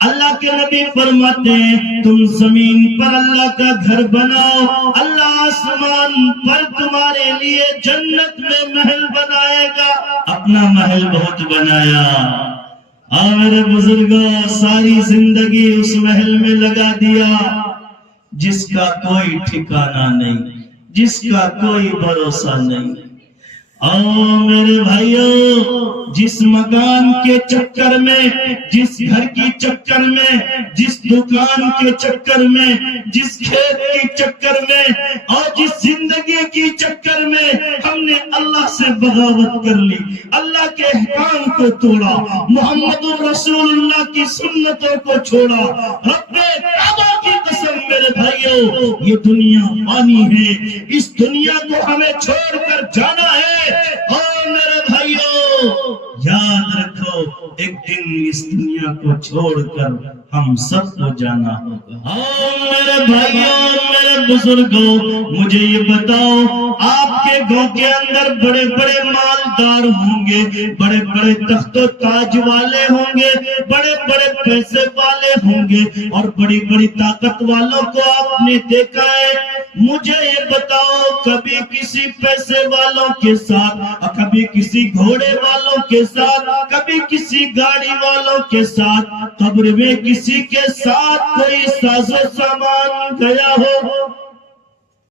اللہ کے نبی فرماتے ہیں تم زمین پر اللہ کا گھر بناؤ، اللہ آسمان پر تمہارے لیے جنت میں محل بنائے گا۔ اپنا محل بہت بنایا، اور میرے بزرگوں ساری زندگی اس محل میں لگا دیا جس کا کوئی ٹھکانہ نہیں، جس کا کوئی بھروسہ نہیں۔ اور میرے بھائیوں، جس مکان کے چکر میں، جس گھر کی چکر میں، جس دکان کے چکر میں، جس کھیت کی چکر میں، اور جس زندگی کی چکر میں ہم نے اللہ سے بغاوت کر لی، اللہ کے احکام کو توڑا، محمد رسول اللہ کی سنتوں کو چھوڑا، رب کعبہ کی قسم میرے بھائیوں، یہ دنیا فانی ہے، اس دنیا کو ہمیں چھوڑ کر جانا ہے۔ اور میرے بھائیوں یاد رکھو، ایک دن اس دنیا کو چھوڑ کر ہم سب کو جانا ہوگا۔ اور میرے بھائیوں، میرے بزرگوں، مجھے یہ بتاؤ، آپ کے گھر کے اندر بڑے بڑے مالدار ہوں گے، بڑے بڑے تخت و تاج والے ہوں گے، بڑے بڑے پیسے والے ہوں گے، اور بڑی بڑی طاقت والوں کو آپ نے دیکھا ہے۔ مجھے یہ بتاؤ، کبھی کسی پیسے والوں کے ساتھ، کبھی کسی گھوڑے والوں کے ساتھ، کبھی کسی گاڑی والوں کے ساتھ، قبر میں کسی کے ساتھ کوئی ساز و سامان گیا ہو؟